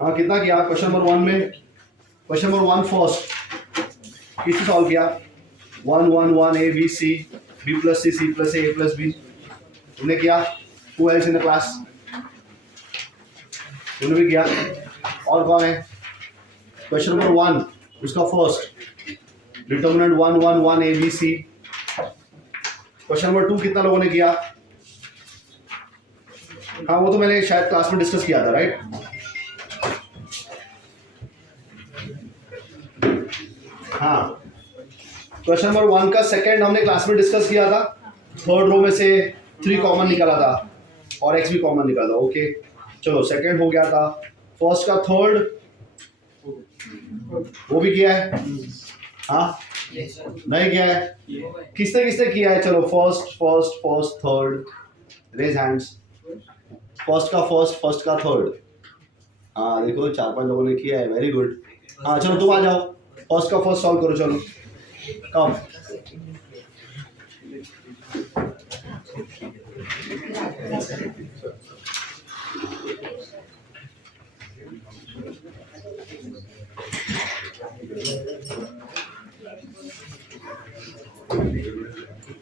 हाँ कितना किया क्वेश्चन नंबर 1 में? क्वेश्चन नंबर 1 फर्स्ट किससे सॉल्व किया? 1 1 1 A B C B plus C plus A plus B तुमने किया? Who else in the class? तुमने भी किया? और कौन है? क्वेश्चन नंबर 1 उसका first determinant 1 1 1 A B C। Question number 2 कितना लोगों ने किया? हाँ वो तो मैंने शायद क्लास में डिस्कस किया था, राइट? हाँ क्वेश्चन नंबर 1 का सेकंड हमने क्लास में डिस्कस किया था। थर्ड रो में से 3 कॉमन निकला था और x भी कॉमन निकला था। ओके चलो सेकंड हो गया था। फर्स्ट का थर्ड वो भी किया है? हाँ नहीं किया है? किसने किसने किया है? चलो first third raise hands. First का थर्ड। हाँ देखो 4-5 लोगों ने किया है, वेरी गुड। हाँ चलो तुम आ जाओ, फर्स्ट का फर्स्ट सॉल्व करो। चलो कम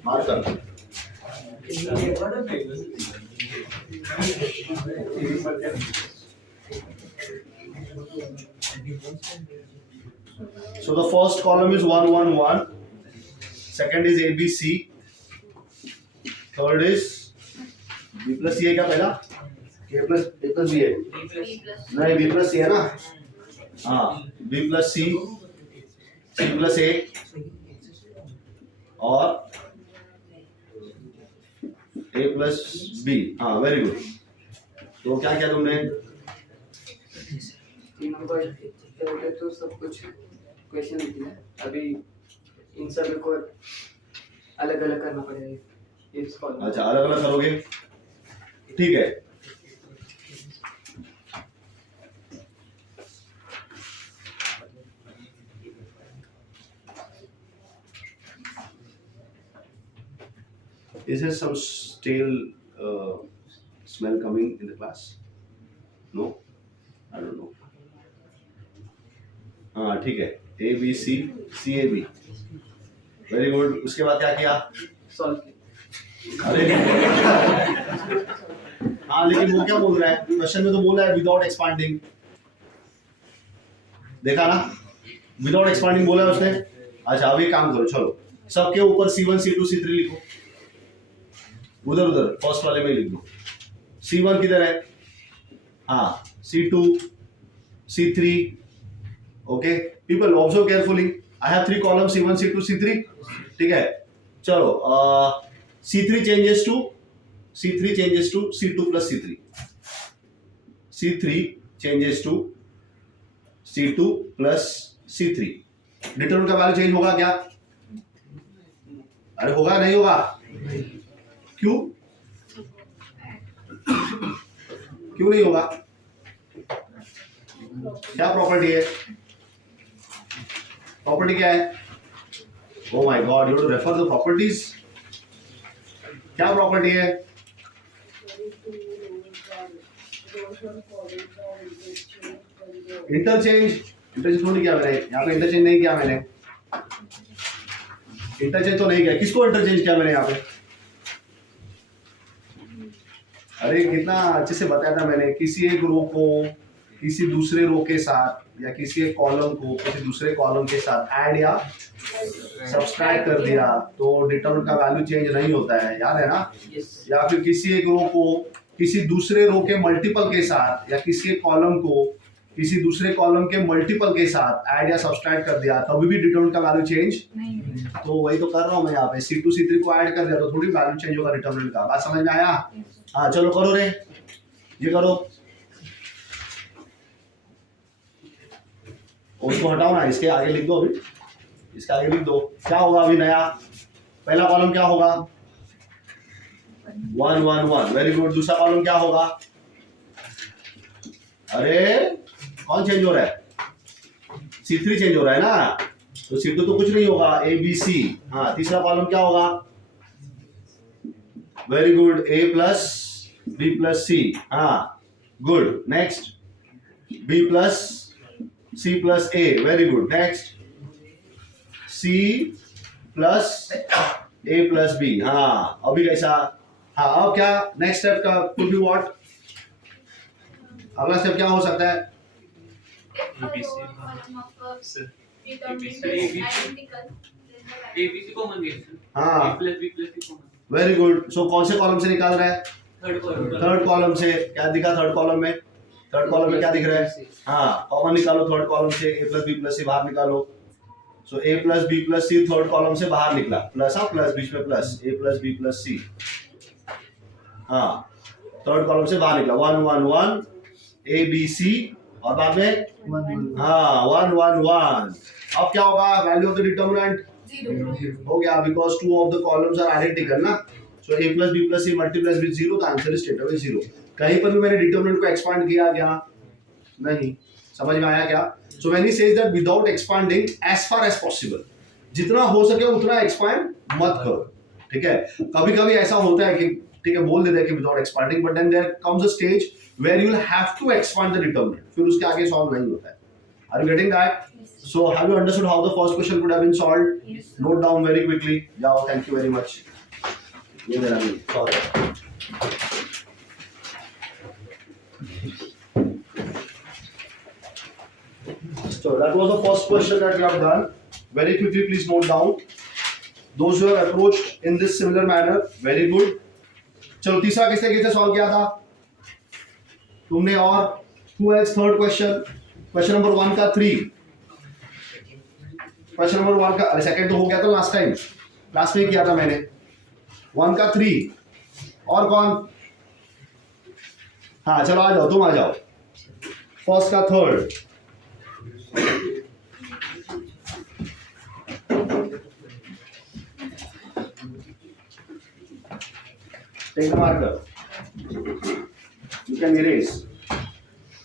मार्क कर। So the first column is 1 1 1, second is A B C, third is B plus C है क्या पहला? A plus B है? नहीं B plus C है ना? हाँ B plus C, C plus A और A plus B। हाँ वेरी गुड। तो क्या किया तुमने? तीनों का तो सब कुछ क्वेश्चन लिखी है। अभी इन सब को अलग अलग करना पड़ेगा। अच्छा अलग अलग करोगे, ठीक है। Is there some stale smell coming in the class? No, I don't know. हाँ ठीक है, A B C C A B, very good. उसके बाद क्या किया? सॉल्व किया। अरे हाँ लेकिन वो क्या बोल रहा है क्वेश्चन में? तो बोला है विदाउट एक्सपांडिंग, देखा ना? विदाउट एक्सपांडिंग बोला है उसने। अच्छा अभी काम करो, चलो सबके ऊपर C1 C2 C3 लिखो। उधर उधर फर्स्ट वाले में लिख दो। C1 किधर है? हाँ C2 C3। Okay people observe carefully, I have 3 column C1 C2 C3, ठीक है। चलो C3 changes to C2 plus C3, C3 changes to C2 plus C3। Determinant का वैल्यू चेंज होगा क्या? अरे होगा नहीं होगा? क्यों नहीं होगा? क्या प्रॉपर्टी है? प्रॉपर्टी क्या है? Oh my god, you have to refer the properties. क्या प्रॉपर्टी है? इंटरचेंज थोड़ी किया मैंने यहाँ पे, इंटरचेंज नहीं किया मैंने। इंटरचेंज तो नहीं किया। किसको इंटरचेंज किया मैंने यहाँ पे? अरे कितना अच्छे से बताया था मैंने। किसी एक रो को किसी दूसरे रो के साथ या किसी एक कॉलम को किसी दूसरे कॉलम के साथ ऐड या सब्सट्रैक्ट कर दिया तो डिटरमिनेंट का वैल्यू चेंज नहीं होता है, याद है ना? या फिर किसी एक रो को किसी दूसरे रो के मल्टीपल के साथ या किसी एक कॉलम को किसी दूसरे कॉलम के मल्टीपल के साथ ऐड या सब्सट्रैक्ट कर दिया तभी भी डिटरमिनेंट का वैल्यू चेंज नहीं। तो वही तो कर रहा हूँ मैं यहाँ पे। C2 C3 को ऐड कर दिया तो थोड़ी वैल्यू चेंज होगा डिटरमिनेंट का। बात समझ में आया? हाँ चलो करो रे, ये करो। उसको हटाओ ना, इसके आगे लिख दो। अभी इसके आगे लिख दो। क्या होगा अभी नया? पहला कॉलम क्या होगा? 1 1 1, वेरी गुड। दूसरा कॉलम क्या होगा? अरे कौन चेंज हो रहा है? C3 चेंज हो रहा है ना, तो C2 तो कुछ नहीं होगा, A B C। हाँ तीसरा कॉलम क्या होगा? Very good, A plus B plus C। हाँ good. Next B plus C plus A, very good. Next, C plus A plus B. हाँ अभी कैसा? हाँ अब क्या नेक्स्ट स्टेप का could be what? अगला स्टेप क्या हो सकता है? ABC कॉमन गया सर। हाँ A plus B plus C common. Very good. So कौन से कॉलम से निकाल रहा है? Third column. थर्ड कॉलम से. क्या दिखा थर्ड कॉलम में? थर्ड कॉलम में क्या दिख रहा है? हाँ कॉमन निकालो थर्ड कॉलम से. A plus B plus C बाहर निकालो. सो A plus B plus C third column से बाहर निकला. प्लस हाँ प्लस बीच में plus A plus B plus C. हाँ थर्ड कॉलम से बाहर निकला. 1 1 1 A B C और बाद में हाँ 1 1 1. अब क्या होगा? वैल्यू ऑफ द डिटरमिनेंट हो गया because two of the columns are identical ना. So A plus B plus C multiplies with 0. The answer is straight away 0. कहीं पर भी मैंने डिटरमिनेंट को एक्सपांड किया क्या? नहीं. समझ में आया क्या? So when he says that without expanding as far as possible, जितना हो सके उतना एक्सपांड मत करो. ठीक है. कभी कभी ऐसा होता है कि ठीक है बोल देते हैं कि without expanding, but then there comes a stage where you will have to expand the determinant. फिर उसके आगे सॉल्व नहीं होता है. Are you getting that? So have you understood how the first question could have been solved? Yes, sir. Note down very quickly. जाओ, thank you very much. ये मेरा नहीं, sorry. So that was the first question that we have done. Very quickly, please note down. Those who have approached in this similar manner, very good. चलो तीसरा किसने solve किया था? तुमने. और who else? Third question. Question number 1 का 3. Question number 1 का second तो हो गया था लास्ट टाइम, क्लास में किया था मैंने. 1 का 3. और कौन? हाँ चलो आ जाओ, तुम आ जाओ. फर्स्ट का third. Take the marker. You can erase.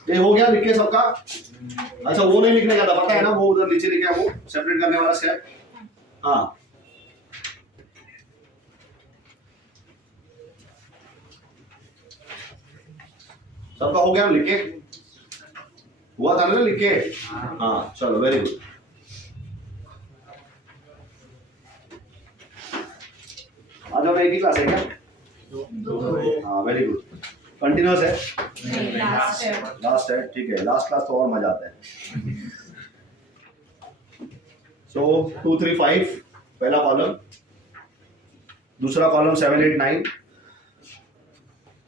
ये हो गया लिख के सबका? अच्छा वो नहीं लिखने का था, पता है ना, वो उधर नीचे लिखा है, वो सेपरेट करने वाला स्टेप. हाँ सबका हो गया लिख के? हुआ था ना लिख के? हाँ चलो वेरी गुड. आज और एक ही क्लास है क्या? हाँ वेरी गुड. कंटिन्यूअस है? लास्ट है. ठीक है, लास्ट क्लास तो और मजा आता है. सो 2 3 5 पहला कॉलम, दूसरा कॉलम 7 8 9,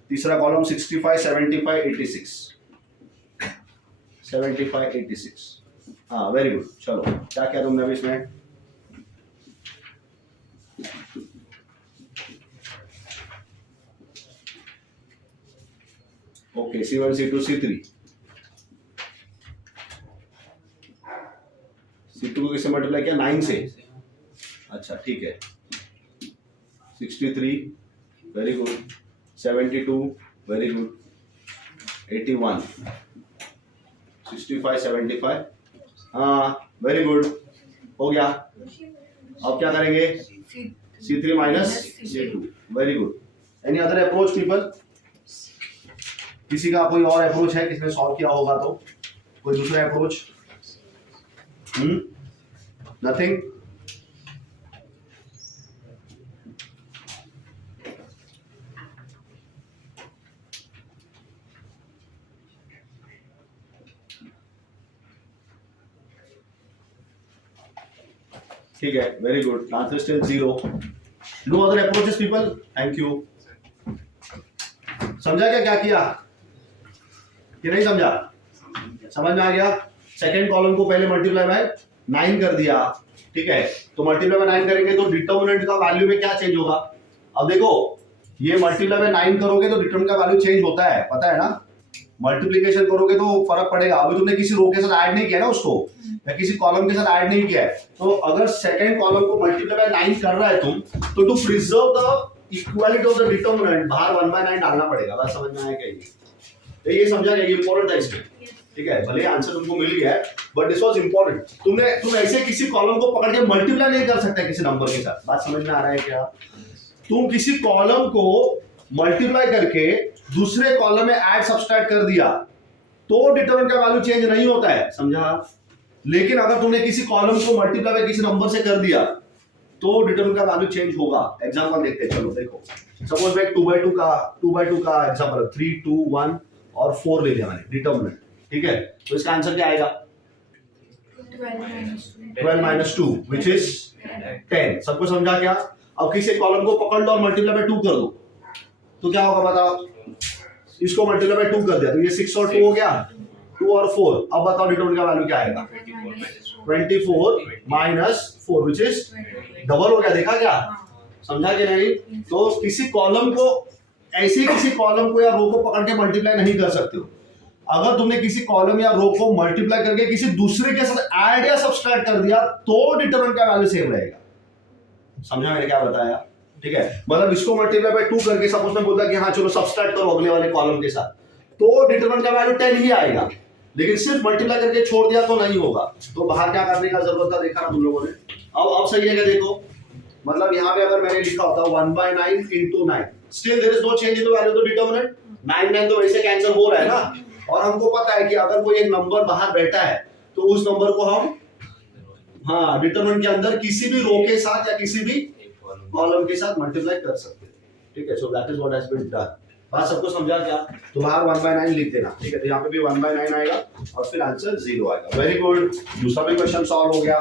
तीसरा कॉलम 65 75 86 75 86. हाँ वेरी गुड. चलो क्या किया तुमने अभी इसमें? Okay C1 C2 C3. C2 को किससे मल्टीप्लाई किया? 9 से. अच्छा ठीक है. 63 वेरी गुड. 72 very good. 81 65 75 हाँ वेरी गुड. हो गया. अब क्या करेंगे? C3 minus C2. Very good. Any other approach people? किसी का कोई और अप्रोच है? किसने सॉल्व किया होगा तो कोई दूसरा अप्रोच? नथिंग. ठीक है very good. Answer still 0. No other approaches people? Thank you. समझा क्या किया कि नहीं समझा? समझ में आ गया? सेकंड कॉलम को पहले मल्टीप्लाई बाय 9 कर दिया. ठीक है, तो मल्टीप्लाई बाय 9 करेंगे तो डिटरमिनेंट का वैल्यू में क्या चेंज होगा? अब देखो ये मल्टीप्लाई बाय 9 करोगे तो डिटरमिनेंट का वैल्यू चेंज होता है, पता है ना. मल्टीप्लिकेशन करोगे तो फर्क पड़ेगा. अभी तुमने किसी रो के साथ ऐड नहीं किया ना उसको, या किसी कॉलम के साथ ऐड नहीं किया है, तो अगर सेकंड कॉलम को मल्टीप्लाई बाय 9 कर रहा है तुम, तो to preserve the equality of the determinant बाहर 1/9 डालना पड़ेगा. बात समझ में आया क्या? ये समझा क्या? ये इंपॉर्टेंट है इसमें. ठीक है, भले आंसर तुमको मिल गया है बट दिस वाज इंपॉर्टेंट. तुम ऐसे किसी कॉलम को पकड़ के मल्टीप्लाई नहीं कर सकते किसी नंबर के साथ. बात समझ में आ रहा है क्या? तुम किसी कॉलम को मल्टीप्लाई करके दूसरे कॉलम में ऐड सब्सट्रैक्ट कर दिया, तो डिटरमिनेंट का वैल्यू चेंज नहीं होता है, समझा। लेकिन अगर तुमने किसी कॉलम को मल्टीप्लाई किसी नंबर से कर दिया तो डिटरमिनेंट का वैल्यू चेंज होगा। एग्जांपल देखते हैं, चलो देखो। सपोज मैं 2/2 का एग्जांपल 3, 2, 1 और 4 ले लिया मैंने डिटरमिनेंट, ठीक है। तो इसका आंसर क्या आएगा? 12 minus 2 which is 10। सबको समझा क्या? अब किसी कॉलम को पकड़ लो और मल्टीप्लाई बाय 2 कर दो तो क्या होगा बताओ? इसको मल्टीप्लाई बाय 2 कर दिया तो ये 6 और 2 हो गया, 2 और 4। अब बताओ डिटरमिनेंट का वैल्यू क्या आएगा? 24 minus 4 which is डबल हो गया, देखा क्या? समझा कि नहीं? तो किसी कॉलम को ऐसे किसी कॉलम को या रो को पकड़ के मल्टीप्लाई नहीं कर सकते हो। अगर तुमने किसी कॉलम या रो को मल्टीप्लाई करके किसी दूसरे के साथ ऐड या सब्सट्रैक्ट कर दिया तो डिटरमिनेंट का वैल्यू सेम रहेगा। समझा मैंने क्या बताया? ठीक है, मतलब इसको मल्टीप्लाई बाय 2 करके सपोज मैं बोलता कि हाँ चलो सब्सट्रैक्ट करो अगले वाले कॉलम के साथ, तो डिटरमिनेंट का वैल्यू 10 ही आएगा। लेकिन सिर्फ मल्टीप्लाई करके छोड़ दिया तो नहीं होगा। तो बाहर क्या करने का जरूरत था, देखा ना तुम लोगों ने। अब सही है क्या? देखो, मतलब यहाँ पे अगर मैंने लिखा होता 1/9 into 9, still there is no change in the value of the determinant. 9 तो वैसे कैंसिल हो रहा है ना, और हमको पता है कि अगर कोई एक नंबर बाहर बैठा है तो उस नंबर को हम डिटरमिनेंट के अंदर किसी भी रो के साथ या किसी भी कॉलम के साथ मल्टीप्लाई कर सकते हैं। ठीक है, so that is what has been done. बात सबको समझा क्या? तो बाहर 1/9 लिख देना, ठीक है। तो यहाँ पे भी 1/9 आएगा और फिर आंसर 0 आएगा। वेरी गुड, दूसरा भी क्वेश्चन सॉल्व हो गया।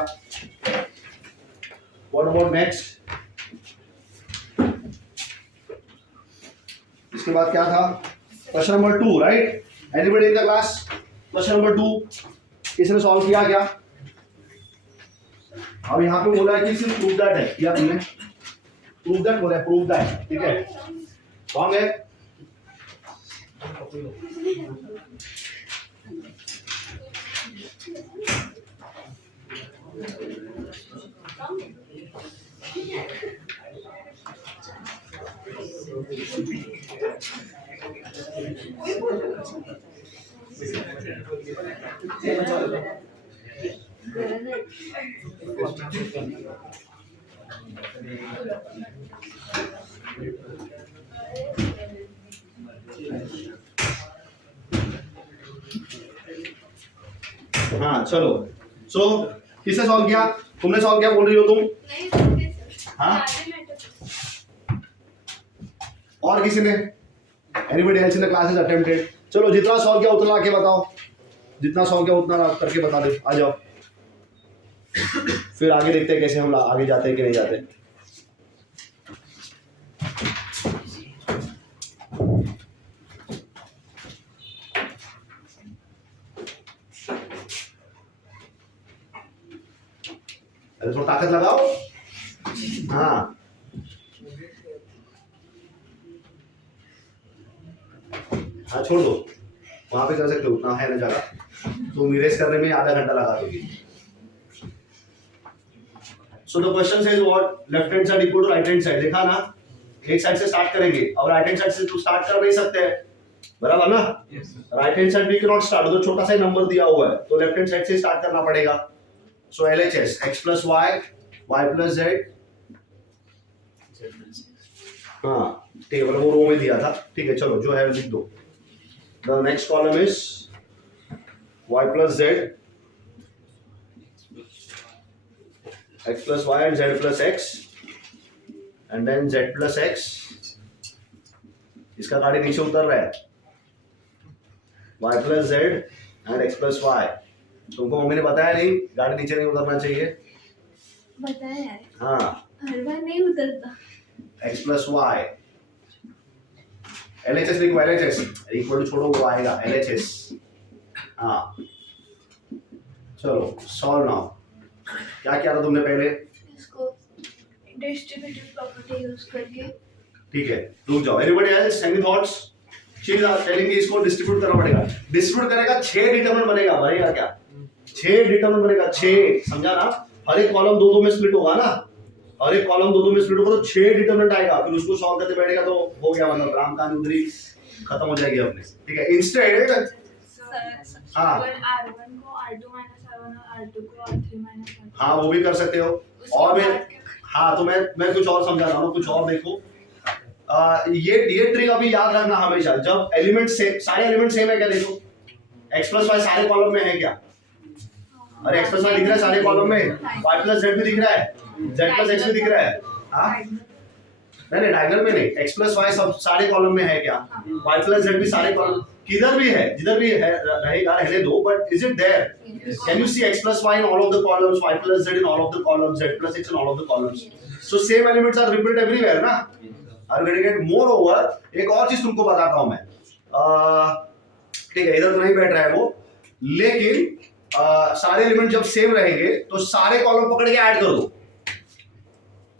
What about next? इसके बाद क्या था? Question number 2, right? Anybody in the class? Question number 2 किसने सॉल्व किया क्या? अब यहाँ पे बोला है कि सिर्फ प्रूव दैट है, किया तुमने? प्रूव दैट बोला है, प्रूव दैट, ठीक है। कौन है? हाँ चलो, सो किसने सॉल्व किया? तुमने सॉल्व किया बोल रही हो तुम? हाँ, और किसी ने? Anybody else in the class is attempted? चलो जितना सॉल्व किया उतना आके बताओ, जितना सॉल्व किया उतना करके बता दो, आ जाओ। फिर आगे देखते हैं कैसे हम आगे जाते हैं कि नहीं जाते। अरे थोड़ा ताकत लगाओ। हाँ, हाँ छोड़ दो, वहां पे कर सकते हो, उतना है ना जगह, तुम इरेज करने में आधा घंटा लगा दोगे। So the question says what left hand side equal to right hand side. देखा ना, एक साइड से स्टार्ट करेंगे और राइट हैंड साइड से तो स्टार्ट कर नहीं सकते हैं, बराबर ना? राइट हैंड साइड भी कैन नॉट स्टार्ट, तो छोटा सा नंबर दिया हुआ है तो लेफ्ट हैंड साइड से स्टार्ट करना पड़ेगा। सो LHS x plus y, y plus z, हाँ टेबल वो रो में दिया था, ठीक है। चलो जो है लिख दो। The next column is y plus z, x plus y and z plus x, and then z plus x। इसका गाड़ी नीचे उतर रहा है, y plus z and x plus y। तुमको मम्मी ने बताया नहीं गाड़ी नीचे नहीं उतरना चाहिए? बताया है। हाँ, हर बार नहीं उतरता। x plus y, LHS लिखो, LHS इक्वल टू छोड़ो वो आएगा LHS। हाँ चलो सॉल्व नाउ। क्या किया था तुमने पहले? इसको डिस्ट्रीब्यूटिव प्रॉपर्टी यूज करके। ठीक है, रुक जाओ। Anybody else any thoughts? चीज टेलिंग इसको डिस्ट्रीब्यूट करना पड़ेगा। डिस्ट्रीब्यूट करेगा 6 डिटरमिनेंट बनेगा क्या? 6 डिटरमिनेंट बनेगा, 6, समझा ना? हर एक कॉलम 2-2 में स्प्लिट होगा ना, हर एक कॉलम 2-2 में स्प्लिट होगा तो 6 डिटरमिनेंट आएगा। फिर उसको सॉल्व करते बैठेगा तो हो गया, मतलब राम कहानी उधरी खत्म हो जाएगी अपने। ठीक है, इंस्टेड हाँ R1 को R2 minus R1 और R2 को R3 minus R2। हाँ वो भी कर सकते हो। और मैं हाँ तो मैं कुछ और समझा रहा हूँ, कुछ और देखो। ये ट्रिक अभी याद रखना हमेशा, जब एलिमेंट से सारे एलिमेंट सेम है क्या? देखो एक्स प्लस वाई सारे कॉलम में है क्या? अरे एक्स प्लस वाई दिख रहा है सारे कॉलम में, वाई प्लस जेड भी दिख रहा है, जेड प्लस एक्स भी दिख रहा है। हाँ नहीं नहीं डायगोनल में नहीं, एक्स प्लस वाई सब सारे कॉलम में है क्या? वाई प्लस जेड भी सारे कॉलम, किधर भी है, जिधर भी है रहेगा रहने दो, but is it there? Can you see x plus y in all of the columns, y plus z in all of the columns, z plus x in all of the columns? So same elements are repeated everywhere ना। Are going to get more over. एक और चीज तुमको बताता हूं मैं, ठीक है इधर तो नहीं बैठ रहा है वो, लेकिन सारे एलिमेंट जब सेम रहेंगे तो सारे कॉलम पकड़ के ऐड कर दो,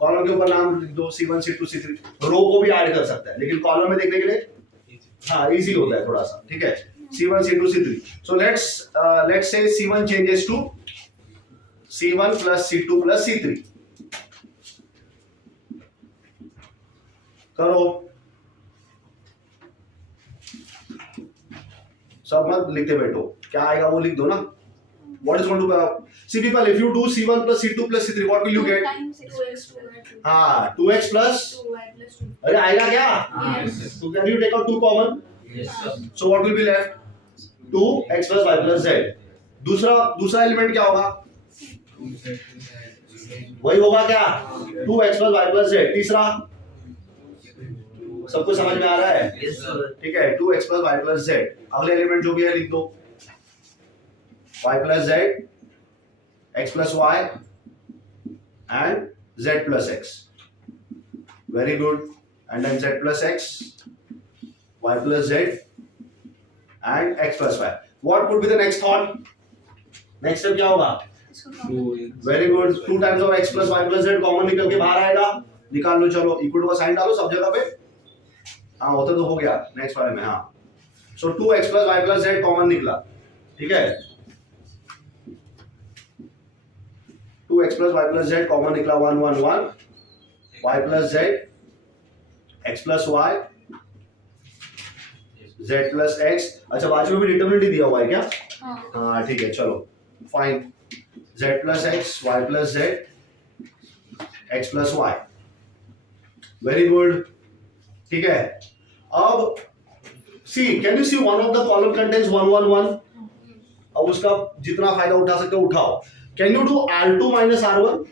कॉलम के ऊपर नाम लिख दो C1 C2 C3, रो को भी ऐड कर सकता है, लेकिन कॉलम में देखने के लिए हाँ इजी होता है थोड़ा सा, ठीक है। C1 C2 C3, so let's say C1 changes to C1 plus C2 plus C3, करो, सब मत लिखते बैठो, क्या आएगा वो लिख दो ना। What is going to see people, if you do C1 plus C2 plus C3 what will you get? 2x, हाँ 2x plus 2y plus 2. अरे आएगा क्या? Yes. So can you take out 2 common? Yes, sir. So what will be left? 2x plus y plus z. दूसरा element क्या होगा? वही होगा क्या? 2x plus y plus z. तीसरा सबको समझ में आ रहा है? Yes, sir. ठीक है 2x plus y plus z. अगले एलिमेंट जो भी है लिख दो, y plus z, x plus y and z plus x. Very good. And then z plus x, y plus z and x plus y. What would be the next thought? Next step क्या होगा? Very good. 2 times of x plus y plus z common निकल के बाहर आएगा, निकाल लो, चलो equal to का sign डालो सब जगह पे। हाँ होता तो हो गया नेक्स्ट वाले में। हाँ सो 2x plus y plus z common निकला, ठीक है 2x plus y plus z common निकला 1 1 1, y plus z, x plus y, z plus x। अच्छा बाजू में भी डिटरमिनेंट ही दिया हुआ है क्या? हाँ ठीक है चलो fine, z plus x, y plus z, x plus y। Very good, ठीक है। अब see can you see one of the column contains 1 1 1। अब उसका जितना फायदा उठा सकते हो उठाओ। Can you do R2 minus R1?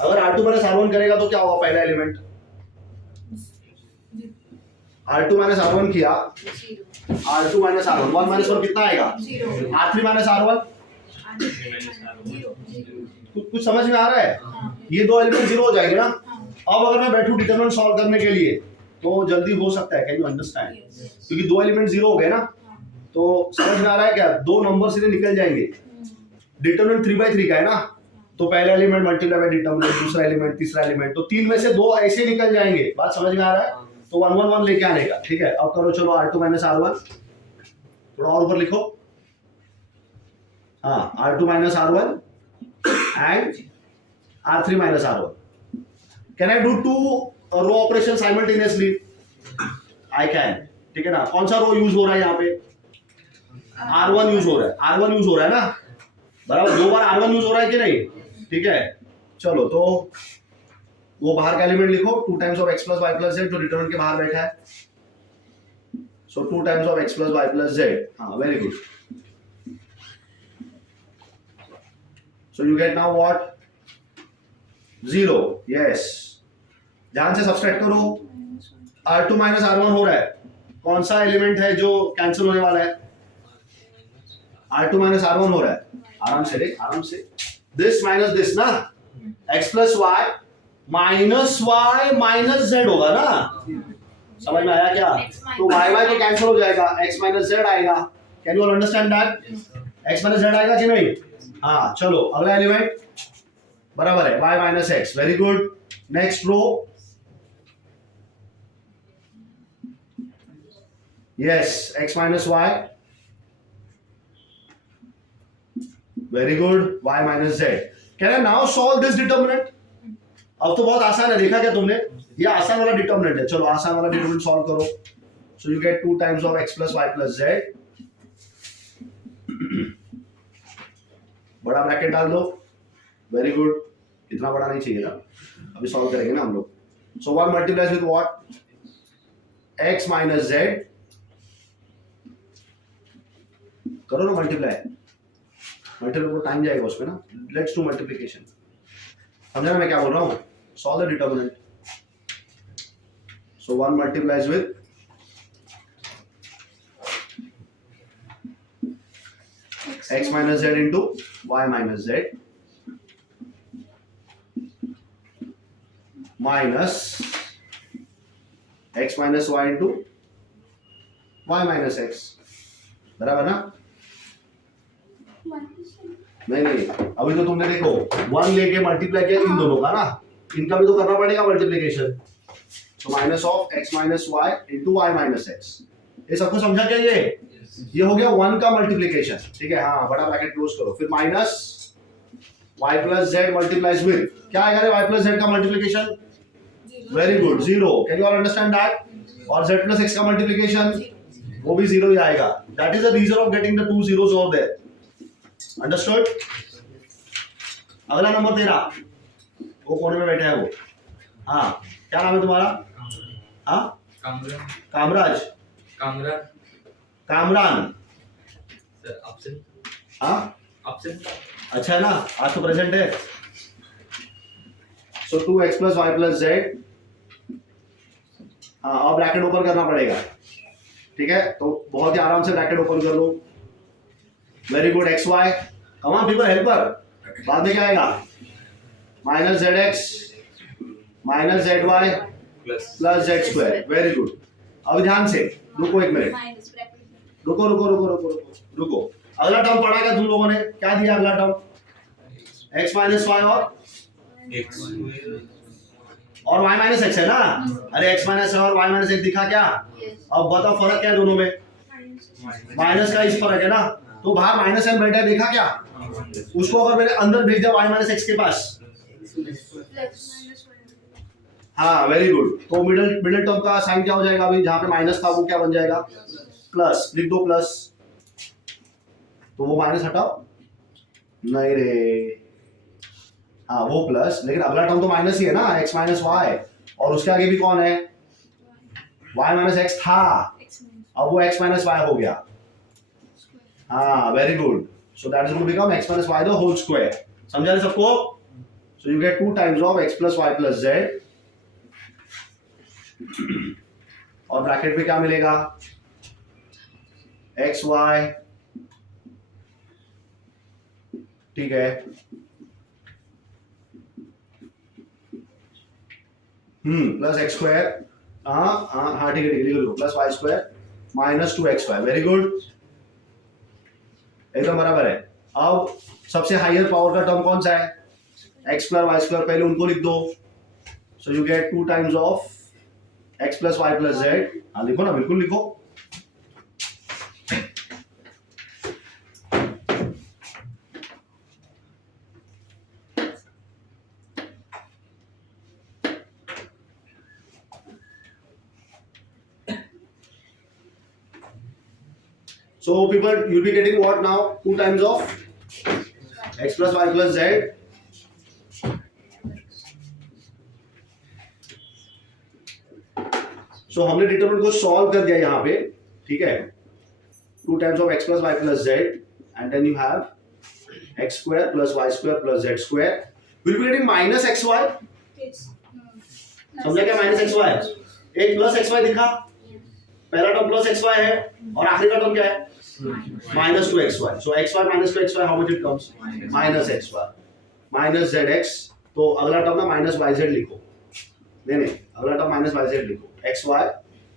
अगर R2 minus R1 करेगा तो क्या होगा पहला एलिमेंट? R2 minus R1 किया, R2 minus R1, 1 minus 1 कितना आएगा? 0. R3 minus R1। कुछ समझ में आ रहा है? ये दो एलिमेंट जीरो हो जाएंगे ना। अब अगर मैं बैठूं डिटरमिनेंट सॉल्व करने के लिए तो जल्दी हो सकता है, कैन यू अंडरस्टैंड? क्योंकि दो एलिमेंट जीरो हो गए ना, तो समझ में आ रहा है क्या? दो नंबर सीधे निकल जाएंगे। डिटरमिनेंट 3/3 का है ना, तो पहला एलिमेंट मल्टीप्लाई बाय डिटरमिनेंट, दूसरा एलिमेंट, तीसरा एलिमेंट, तो 3 में से 2 ऐसे निकल जाएंगे। बात समझ में आ रहा है? तो 1 1 1 लेके आने का, ठीक है। अब करो चलो R2 minus R1, थोड़ा और ऊपर लिखो। हाँ R2 minus R1 and R3 minus R1. Can I do 2 row operation simultaneously? I can, ठीक है ना। कौन सा रो यूज हो रहा है यहाँ पे? R1 यूज हो रहा है, R1 यूज हो रहा है ना, बराबर। 2 बार R1 यूज हो रहा है कि नहीं? ठीक है चलो, तो वो बाहर का एलिमेंट लिखो, 2 times of x plus y plus z, जो डिटरमिनेंट के बाहर बैठा है। सो 2 times of x plus y plus z। हाँ very good. So you get now what? 0। Yes, ध्यान से सब्सट्रैक्ट करो। R2 minus R1 हो रहा है, कौन सा एलिमेंट है जो कैंसिल होने वाला है? R2 minus R1 हो रहा है। आराम से देख, आराम से। दिस माइनस दिस ना, x plus y minus y minus z होगा ना, समझ में आया क्या? तो y तो कैंसिल हो जाएगा, x minus z आएगा। Can you all understand that? x minus z आएगा कि नहीं? हाँ चलो अगला एलिमेंट बराबर है y minus x। Very good. Next row, yes, x minus y, very good, y minus z. Can I now solve this determinant? अब तो बहुत आसान है, देखा क्या तुमने? ये आसान वाला डिटरमिनेंट है। चलो आसान वाला डिटरमिनेंट सॉल्व करो। So you get 2 times of x plus y plus z। बड़ा ब्रैकेट डाल दो, वेरी गुड। इतना बड़ा नहीं चाहिए था, अभी सॉल्व करेंगे ना हम लोग। So 1 multiplies with what? x minus z करो ना मल्टीप्लाई, मल्टीप्लाई टाइम जाएगा उसमें ना। Let's do multiplication. समझा ना मैं क्या बोल रहा हूँ? Solve the determinant. So 1 multiplies with x minus z into y minus z minus x minus y into y minus x, बराबर ना? नहीं नहीं, अभी तो तुमने देखो 1 लेके मल्टीप्लाई किया इन दोनों का ना, इनका भी तो करना पड़ेगा multiplication. So minus of x minus y into y minus x, ये सबको समझा क्या? ये हो गया 1 का मल्टीप्लिकेशन, ठीक है। हाँ, बड़ा ब्रैकेट क्लोज करो। फिर minus y plus z multiplies with, क्या आएगा रे y प्लस z का multiplication? Very good, 0। Can you all understand that? और z प्लस x का मल्टीप्लिकेशन वो भी 0 ही आएगा। That is the reason of getting the 2 zeros over there. Understood? अगला नंबर तेरा, वो कोने में बैठा है वो। हाँ, क्या नाम है तुम्हारा? हाँ, कामरान। कामराज, कामरान कामरान। सर, ऑप्शन हाँ, ऑप्शन अच्छा है ना, आज तो प्रेजेंट है। So 2x plus Y plus Z. हाँ, अब ब्रैकेट ओपन करना पड़ेगा, ठीक है। तो बहुत ही आराम से ब्रैकेट ओपन कर लो। Very good, x y, come on people, helper. बाद में क्या आएगा? Minus z x minus z y plus z square. Very good. अब ध्यान से रुको, एक मिनट, रुको रुको रुको रुको रुको रुको। अगला टर्म पढ़ा क्या तुम लोगों ने? क्या दिया अगला टर्म? x माइनस वाई और y माइनस एक्स है ना? अरे x माइनस और y माइनस एक्स दिखा क्या? अब बताओ फर्क क्या है दोनों में? माइनस का इस फर्क है ना। तो बाहर माइनस एन बैठा है, देखा क्या? उसको अगर मैंने अंदर भेज दिया y माइनस एक्स के पास, हाँ वेरी गुड। तो मिडिल टर्म का साइन क्या हो जाएगा? अभी जहां पे माइनस था वो क्या बन जाएगा? प्लस। लिख दो प्लस, तो वो माइनस हटाओ, नहीं रे, हाँ वो प्लस। लेकिन अगला टर्म तो माइनस ही है ना, x माइनस वाई, और उसके आगे भी कौन है? y माइनस एक्स था, अब वो x माइनस वाई हो गया। हाँ very good. So that is going to become x minus Y the whole square. समझा सबको? So you get 2 times of x plus Y plus Z, और ब्रैकेट में क्या मिलेगा? एक्स वाई, ठीक है, प्लस एक्स स्क्वायर, हाँ ठीक है ठीक है, plus Y square minus 2x वाई। वेरी गुड, एकदम बराबर है। अब सबसे हाईयर पावर का टर्म कौन सा है? x प्लस वाई स्क्वायर, पहले उनको लिख दो। So you get 2 times of x plus Y plus Z. हाँ लिखो ना, बिल्कुल लिखो। So people, you'll be getting what now? 2 times of x plus y plus z. So हमने डिटरमिनेंट को सॉल्व कर दिया यहाँ पे, ठीक है। 2 times of x plus y plus z, and then you have x square plus y square plus z square. We'll be getting minus xy. समझा क्या? माइनस एक्स वाई, एक प्लस एक्स वाई दिखा, पहला टर्म प्लस एक्स वाई है, और आखिरी का term क्या है? minus 2xy. So xy minus 2xy, how much it comes? Minus xy minus zx. तो अगला टर्म ना माइनस yz लिखो, नहीं अगला टर्म माइनस yz लिखो। xy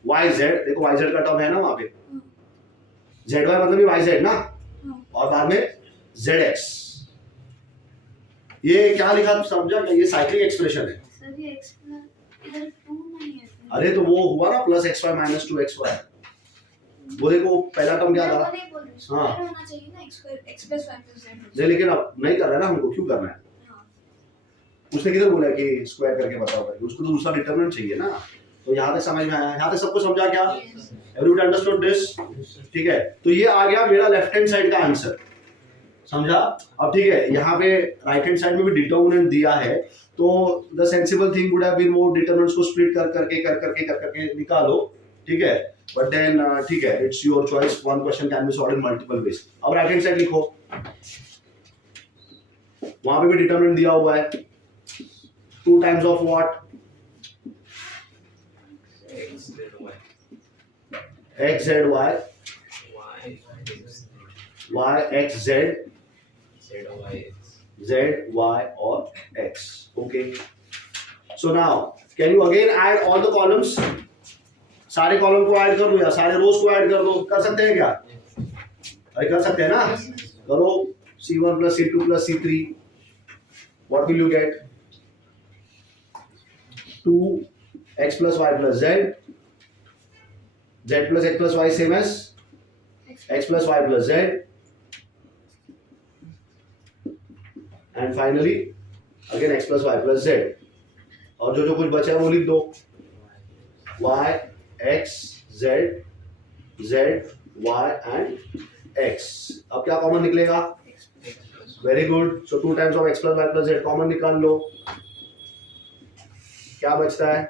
yz, देखो yz का टर्म है ना वहां पे, zy मतलब भी yz ना, और बाद में zx। ये क्या लिखा समझा क्या? ये साइक्लिक एक्सप्रेशन है। सर ये x इधर 2 नहीं है। अरे तो वो हुआ ना प्लस xy माइनस 2xy। वो देखो पहला टर्म क्या था? हाँ होना चाहिए ना x plus y plus z। नहीं, लेकिन अब नहीं कर रहा है ना हमको, क्यों करना है? उसने किधर बोला कि स्क्वायर करके बताओ करके? उसको तो दूसरा डिटरमिनेंट चाहिए ना। तो यहाँ तक समझ में आया? यहाँ तक सबको समझा क्या? Everybody understood this? ठीक है, तो ये आ गया मेरा लेफ्ट हैंड साइड का आंसर, समझा? अब ठीक है, यहाँ पे राइट हैंड साइड में भी डिटरमिनेंट दिया है, तो the sensible thing would have been वो डिटरमिनेंट्स को स्प्लिट कर करके निकालो, ठीक है। बट देन ठीक है, it's your choice, one question can be solved in multiple ways. अब राइट हैंड साइड लिखो, वहां पे भी डिटरमिनेंट दिया हुआ है, 2 times of what, X, Z, Y. x z y, Y, y x z, Z, Y, X. z y और x, okay? So now can you again add all the columns? सारे column को add कर दो या सारे रोज को add कर दो, कर सकते हैं क्या? अरे कर सकते हैं ना, करो। C1 plus C2 plus C3, what will you get? 2x plus y plus z, z plus x plus y same as x plus y plus z, and finally again x plus y plus z, और जो जो कुछ बचा है वो लिख दो, y x z z y and x। अब क्या कॉमन निकलेगा? Very good. So 2 times of x plus y plus z common निकाल लो, क्या बचता है?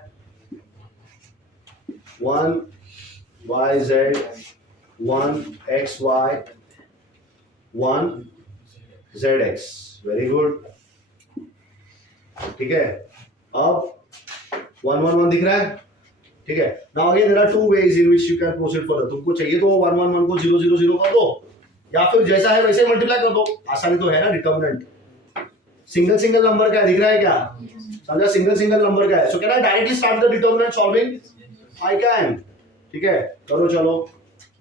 1 y z 1 x y 1 z x, very good, ठीक है। अब 1 1 1 दिख रहा है, ठीक है। Now again there are 2 ways in which you can proceed further. तुमको चाहिए तो 1 1 1 को 0 0 0 कर दो, या फिर जैसा है वैसे मल्टीप्लाई कर दो, आसानी तो है ना। डिटरमिनेंट सिंगल सिंगल नंबर का है, दिख रहा है क्या? समझा, सिंगल सिंगल नंबर का है। So can I directly start the determinant solving? I can, ठीक है, करो, चलो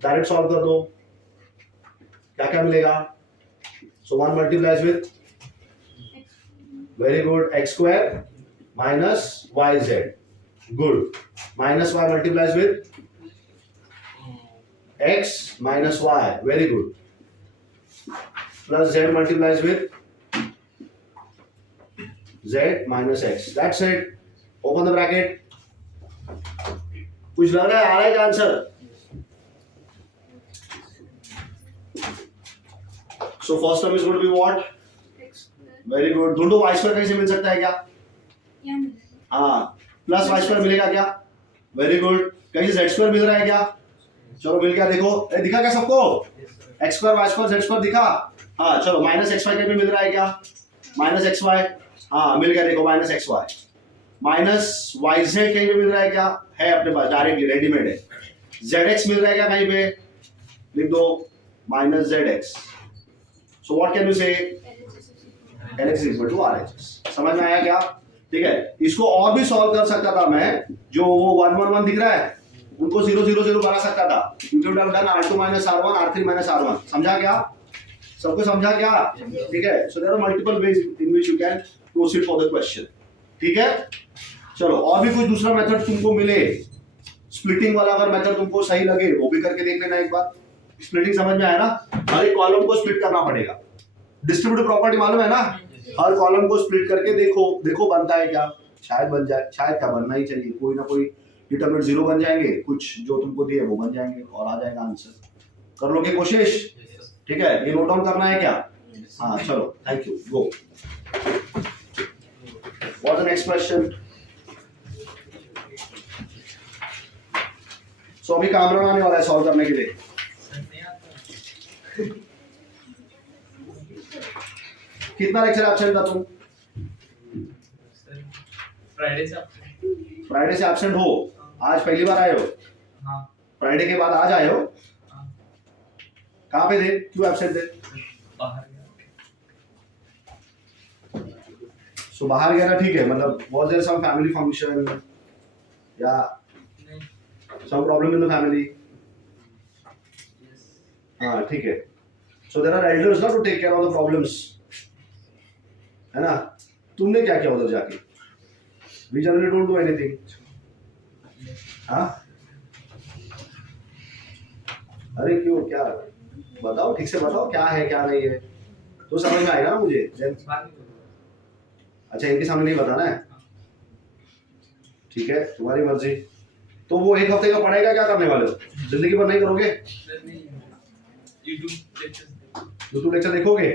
डायरेक्ट सॉल्व कर दो। क्या क्या मिलेगा? सो 1 multiplies with, very good, x square minus yz, good, minus y multiplies with x minus y, very good, plus z multiplies with z minus x, that's it, open the bracket। कुछ लग रहा है, आ रहा है क्या answer? So first term is going to be what? Very good. ढूंढो y square कहीं से मिल सकता है क्या? हाँ, प्लस y स्क्वायर मिलेगा क्या? Very good. कहीं से z स्क्वायर मिल रहा है क्या? चलो मिल गया, देखो दिखा क्या सबको? x square y square z square दिखा? हाँ चलो, माइनस एक्स वाई कहीं भी मिल रहा है क्या? माइनस एक्स वाई, हाँ मिल गया, देखो minus x y. Minus y z कहीं पे मिल रहा है क्या? है अपने पास, डायरेक्टली रेडीमेड है। जेड एक्स मिल रहा है क्या कहीं पे? लिख दो minus z x. So what can you say? LX is equal to RHS। समझ में आया क्या? ठीक है, इसको और भी सॉल्व कर सकता था मैं, जो वो 1 1 1 दिख रहा है उनको 0 0 0 बना सकता था। You could have done R2 minus R1 R3 minus R1। समझा क्या? सबको समझा क्या? ठीक है। So there are multiple ways in which you can proceed for the question। ठीक है, चलो और भी कुछ दूसरा मेथड तुमको मिले, स्प्लिटिंग वाला अगर मेथड तुमको सही लगे वो भी करके देख लेना एक बार। स्प्लिटिंग समझ में आया ना? हर एक कॉलम को स्प्लिट करना पड़ेगा। डिस्ट्रीब्यूटिव प्रॉपर्टी मालूम है ना? हर कॉलम को स्प्लिट करके देखो, देखो बनता है क्या? शायद बन जाए, शायद क्या, बनना ही चाहिए। कोई ना कोई डिटरमिनेंट 0 बन जाएंगे, कुछ जो तुमको दिए वो बन जाएंगे और आ जाएगा आंसर। कर लोगे कोशिश? ठीक है, ये नोट डाउन करना है क्या? हाँ चलो, thank you, go. What the next question? So अभी कामरान आने वाला है सॉल्व करने के लिए। कितना लेक्चर एब्सेंट था तुम? फ्राइडे से एब्सेंट हो? आज पहली बार आए हो? हाँ। फ्राइडे के बाद आज आए हो? हाँ। कहाँ पे थे? क्यों एब्सेंट थे? बाहर गया। सो बाहर गया ना, ठीक है, मतलब was there some family function या नहीं। some problem in the family? हाँ ठीक है। So there are elders ना to take care of the problems, है ना? तुमने क्या किया उधर जाके? We generally don't do anything। हाँ? अरे क्यों, क्या बताओ, ठीक से बताओ क्या है क्या नहीं है, तो समझ में आएगा ना मुझे। अच्छा, इनके सामने नहीं बताना है, ठीक है, तुम्हारी मर्जी। तो वो एक हफ्ते का पढ़ेगा, क्या करने वाले हो? जिंदगी भर नहीं करोगे? यूट्यूब लेक्चर देखोगे?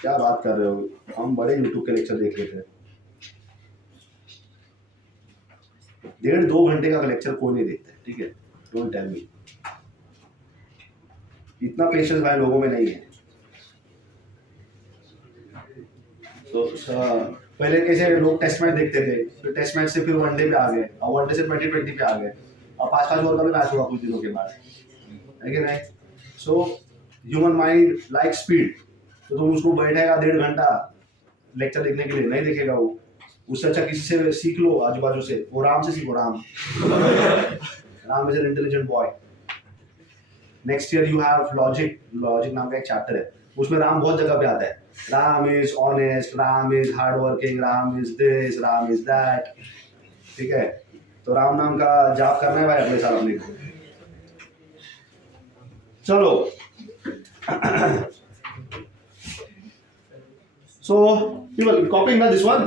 क्या बात कर रहे हो, हम बड़े यूट्यूब के लेक्चर देख लेते हैं। 1.5-2 घंटे का लेक्चर कोई नहीं देखता है, ठीक है, डोंट टेल मी, इतना पेशेंस भाई लोगों में नहीं है। तो पहले कैसे लोग टेस्ट मैच देखते थे, फिर टेस्ट मैच से फिर वनडे पे आ गए, और वनडे से 2020 पे आ गए, और 5-5 ओवर का भी मैच हुआ कुछ दिनों के बाद, है कि नहीं? So human mind like speed, तो तुम उसको बैठेगा 1.5 घंटा लेक्चर देखने के लिए, नहीं देखेगा वो। उससे अच्छा किसी से सीख लो आजू बाजू से, वो राम से सीखो, Ram Ram is an intelligent boy. Next year you have logic, logic नाम का एक चैप्टर है, उसमें राम बहुत जगह पे आता है। Ram is honest, Ram is hard working, Ram is this, Ram is that, ठीक है? तो राम नाम का जाप करना है भाई अगले साल अपने को। चलो so people copying ना this one,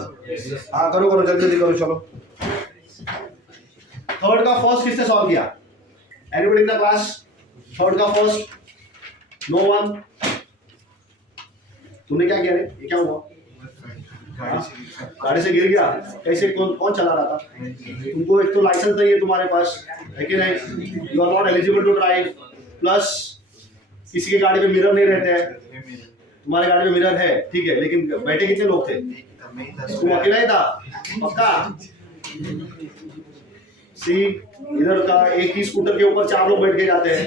हाँ करो करो जल्दी जल्दी करो, चलो। थर्ड का फर्स्ट किसने सॉल्व किया? Anybody in the class? Third का फर्स्ट? No one? तूने क्या किया रे? ये क्या हुआ? गाड़ी से गिर गया? कैसे? कौन कौन चला रहा था? तुमको एक तो लाइसेंस नहीं है तुम्हारे पास, है कि नहीं? You are not eligible to drive, plus किसी के गाड़ी पे मिरर नहीं रहते हैं, तुम्हारे गाड़ी में मिरर है, ठीक है, लेकिन बैठे कितने लोग थे? तुम अकेला ही था पक्का? सी इधर का एक ही स्कूटर के ऊपर 4 लोग बैठ के जाते हैं,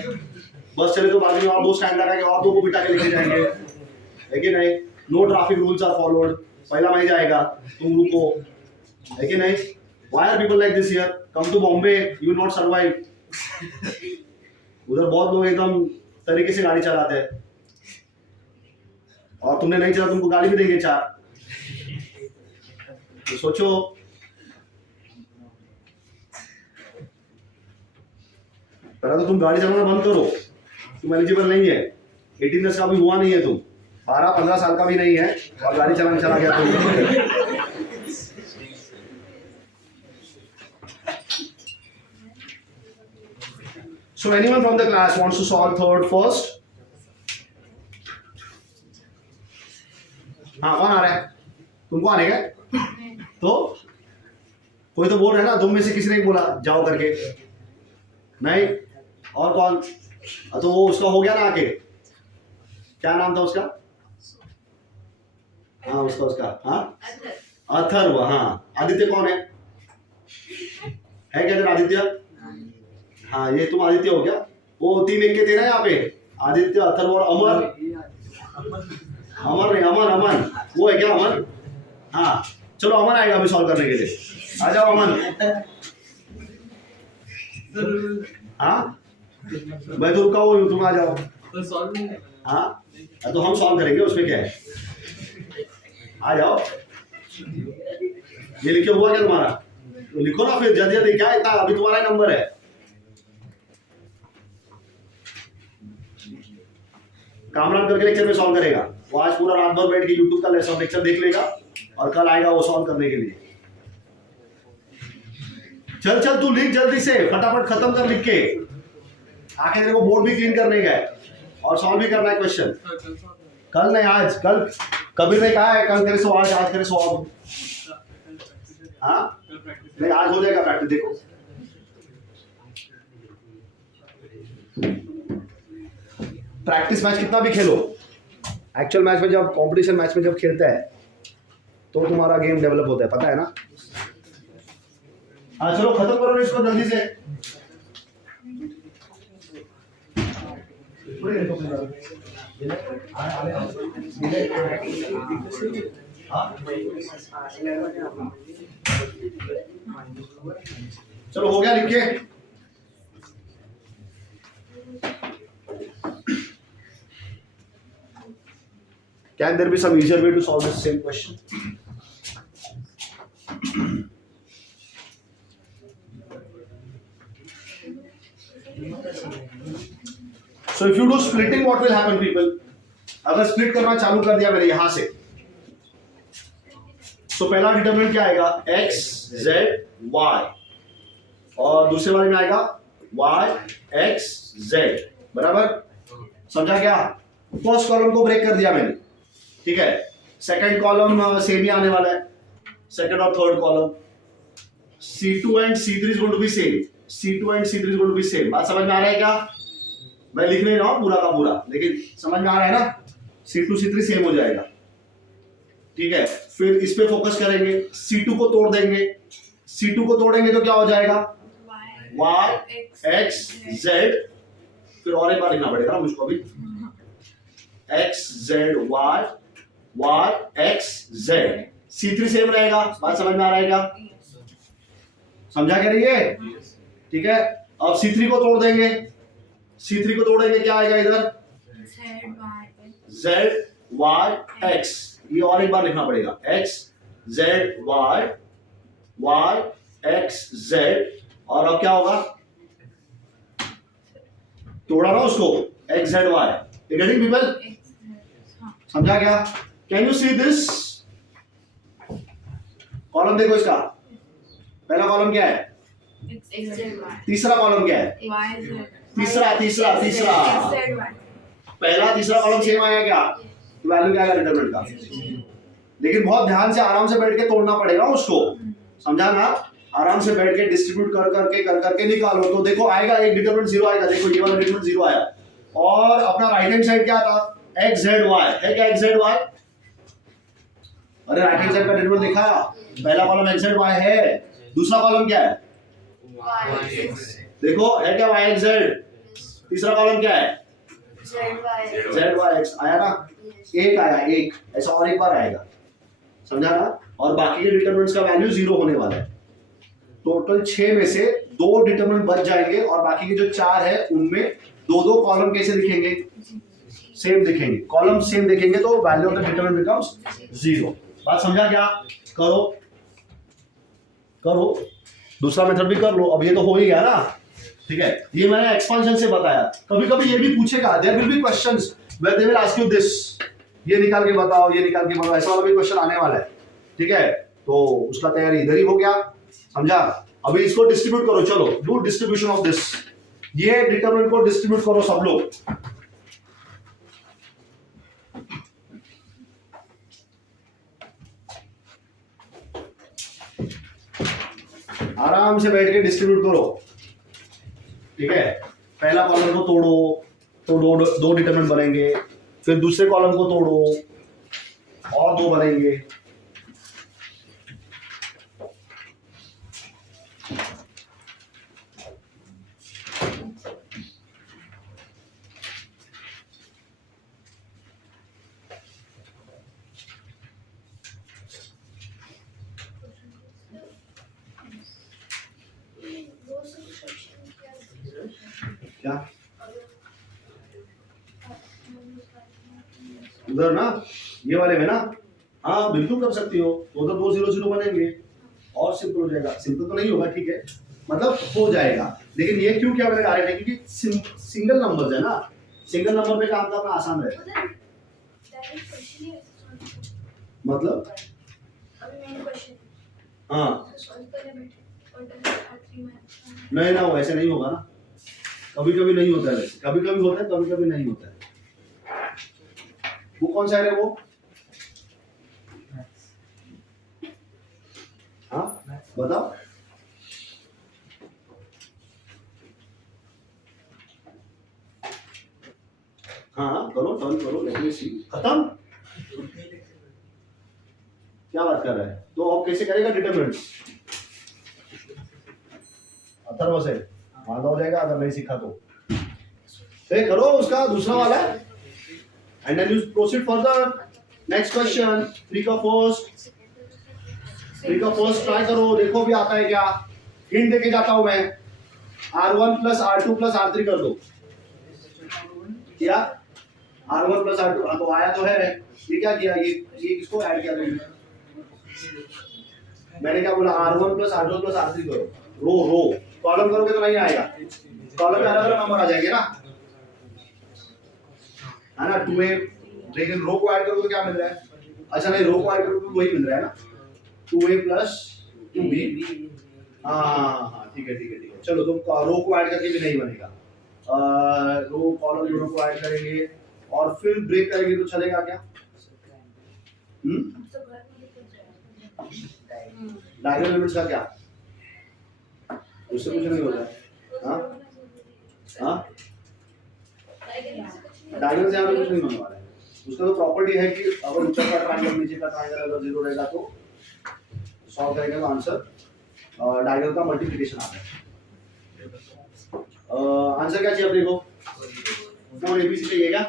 बस चले तो बाजू में और 2 स्टैंड लगा के और 2 को बिठा के लेके जाएंगे, है कि नहीं? No traffic rules are followed, पहला मैं जाएगा, तुम रुको, है कि नहीं? Why are people like this here? Come to Bombay, you will not survive. उधर बहुत लोग एकदम तरीके से गाड़ी चलाते हैं, और तुमने नहीं चला, तुमको गाली भी देंगे 4। तो सोचो, पहले तो तुम गाड़ी चलाना बंद करो, तुम एलिजिबल नहीं है, 18 इयर्स का भी हुआ नहीं है, तुम 12-15 साल का भी नहीं है, और गाड़ी चलाने चला गया तुम। So anyone from the class wants to solve third first? हाँ कौन आ रहा है? तुमको आने का? तो कोई तो बोल रहा है ना, तुम में से किसी ने बोला जाओ करके, नहीं? और कौन? तो वो उसका हो गया ना आके, क्या नाम था उसका? हाँ उसका हाँ अथर्व, हाँ। आदित्य कौन है क्या तेरा आदित्य? हाँ ये तुम आदित्य हो क्या? वो 3 एक के थे ना यहाँ पे, आदित्य, अथर्व और अमर। अमर नहीं, अमन, वो है क्या अमन? हाँ चलो अमन आएगा अभी सॉल्व करने के लिए, आ जाओ अमन। हाँ मैं तो रुका हूँ, तुम आ जाओ। हाँ तो हम सॉल्व करेंगे, उसमें क्या है, आ जाओ। ये लिखे हुआ क्या तुम्हारा? तो लिखो ना फिर जल्दी जल्दी, क्या इतना, अभी तुम्हारा नंबर है। कामरान करके लेक्चर में सॉल्व करेगा वो, आज पूरा रात भर बैठ के यूट्यूब का लेसन लेक्चर देख लेगा, और कल आएगा वो सॉल्व करने के लिए। चल चल तू लिख जल्दी से, फटाफट खत्म कर लिख के, आके तेरे को बोर्ड भी क्लीन करने का है, और सॉल्व भी करना है क्वेश्चन। कल नहीं आज, कल कबीर ने कहा है कल करे सो आज, आज करे सो अब। हाँ नहीं आज हो जाएगा प्रैक्टिस, देखो प्रैक्टिस मैच कितना भी खेलो, एक्चुअल मैच में जब कंपटीशन मैच में जब खेलता है तो तुम्हारा गेम डेवलप होता है, पता है ना? हाँ चलो खत्म करो इसको जल्दी से। चलो हो गया, लिख के। Can there be some easier way to solve this same question? So if you do splitting, what will happen, people? अगर स्प्लिट करना चालू कर दिया मैंने यहां से, तो पहला डिटरमिनेंट क्या आएगा? x, z, y, और दूसरे वाले में आएगा y, x, z, बराबर? समझा क्या? फर्स्ट कॉलम को ब्रेक कर दिया मैंने, ठीक है। सेकंड कॉलम सेम ही आने वाला है, सेकंड और third column C2 and C3 is going to be same. C2 and C3 is going to be same. बात समझ में आ रहा है क्या? मैं लिख नहीं रहा हूँ पूरा का पूरा, लेकिन समझ में आ रहा है ना? C2 C3 सेम हो जाएगा, ठीक है। फिर इस पे फोकस करेंगे, C2 को तोड़ देंगे, C2 को तोड़ेंगे तो क्या हो जाएगा? Y X Z, फिर और एक बार लिखना पड़ेगा मुझको अभी, X Z Y Y X Z। C3 same रहेगा, बात समझ में आ रहा है क्या? समझा क्या रही है? ठीक है। अब C3 को तोड़ देंगे, C3 को तोड़ेंगे क्या आएगा इधर? Z Y X, ये और एक बार लिखना पड़ेगा, X Z Y Y X Z, और अब क्या होगा? तोड़ा ना उसको, X Z Y, getting people? समझा क्या? Can you see this? Column देखो इसका, पहला कॉलम क्या है? तीसरा कॉलम क्या है? तीसरा तीसरा तीसरा, पहला तीसरा कॉलम सेम आया क्या? वैल्यू क्या आएगा डिटरमिनेंट का? लेकिन बहुत ध्यान से आराम से बैठ के तोड़ना पड़ेगा उसको, समझा ना? आराम से बैठ के डिस्ट्रीब्यूट कर करके निकालो तो देखो आएगा, एक डिटरमिनेंट 0 आएगा, देखो ये वाला डिटरमिनेंट 0 आया। और अपना राइट हैंड साइड क्या था? X Z Y है क्या? X Z Y, अरे राइट हैंड साइड का डिटरमिनेंट देखा, पहला कॉलम X Z Y है, दूसरा कॉलम क्या है? देखो है क्या? Y X Z, तीसरा कॉलम क्या है? Z Y X, आया ना? एक आया, एक, ऐसा और एक बार आएगा, समझा ना? और बाकी के डिटरमिनेंट्स का वैल्यू 0 होने वाला है। टोटल 6 में से 2 डिटरमिनेंट बच जाएंगे और बाकी के जो 4 है उनमें 2-2 कॉलम कैसे दिखेंगे? सेम दिखेंगे, कॉलम सेम दिखेंगे तो value of the determinant becomes 0। बात समझा क्या? करो करो, दूसरा मेथड भी कर लो, अब ये तो हो ही गया ना, ठीक है। ये मैंने एक्सपेंशन से बताया, कभी कभी ये भी पूछेगा, there will be questions where they will ask you this, ये निकाल के बताओ, ये निकाल के बताओ, ऐसा वाला भी क्वेश्चन आने वाला है, ठीक है। तो उसका तैयारी इधर ही हो गया, समझा? अभी इसको डिस्ट्रीब्यूट करो, चलो डू डिस्ट्रीब्यूशन ऑफ दिस, ये डिटरमिनेंट को डिस्ट्रीब्यूट करो सब लोग। आराम से बैठ के डिस्ट्रीब्यूट करो, ठीक है। पहला कॉलम को तोड़ो तो दो डिटरमिनेंट बनेंगे, फिर दूसरे कॉलम को तोड़ो और 2 बनेंगे, क्या उधर ना, ये वाले में ना, हाँ बिल्कुल कर सकती हो, तो उधर 2 0 0 बनेंगे और सिंपल हो जाएगा। सिंपल तो नहीं होगा, ठीक है, मतलब हो जाएगा, लेकिन ये क्यों क्या मैंने डायरेक्ट है, क्योंकि सिंगल नंबर्स है ना, सिंगल नंबर पे काम करना आसान रहता है। मतलब हाँ नहीं ना, वो ऐसे नहीं होगा ना, कभी कभी नहीं होता है, कभी कभी होता है, कभी कभी नहीं होता है। वो कौन सा है वो? हाँ बताओ। हाँ करो, टर्न करो, लेट मी सी। खत्म? क्या बात कर रहा है? तो अब कैसे करेगा डिटरमिनेंट? अथर्व से मालूम हो जाएगा अगर नहीं सीखा तो। ठीक, करो उसका दूसरा वाला and then you proceed further. Next question, 3 का फर्स्ट ट्राई करो, देखो भी आता है क्या। हिंट देके जाता हूं मैं, R1 plus R2 plus R3 कर दो। क्या R1 प्लस R2 तो आया तो है, ये क्या किया, ये किसको ऐड किया मैंने क्या बोला, R1 plus R2 plus R3 करो। रो कॉलम करोगे तो नहीं आएगा, कॉलम में अलग अलग नंबर आ जाएंगे ना, है ना 2a, लेकिन रो को ऐड करोगे तो क्या मिल रहा है? अच्छा नहीं, रो को ऐड करोगे तो वही मिल रहा है ना, 2a प्लस 2b। हाँ ठीक है, चलो तो रो को ऐड करके भी नहीं बनेगा, रो कॉलम दोनों को ऐड करेंगे और फिर ब्रेक करेंगे तो चलेगा क्या? डायगोनल एलिमेंट्स का क्या? उससे कुछ नहीं होता है। हाँ हाँ डायगोनल से यहाँ पे कुछ नहीं होने वाला है। उसका तो प्रॉपर्टी है कि अगर ऊपर का ट्रायंगल नीचे का ट्रायंगल अगर जीरो रहेगा तो सॉल्व करेंगे तो आंसर डायगोनल का मल्टीप्लिकेशन आता है। आंसर क्या चाहिए अपने को? 4 ABC चाहिए क्या?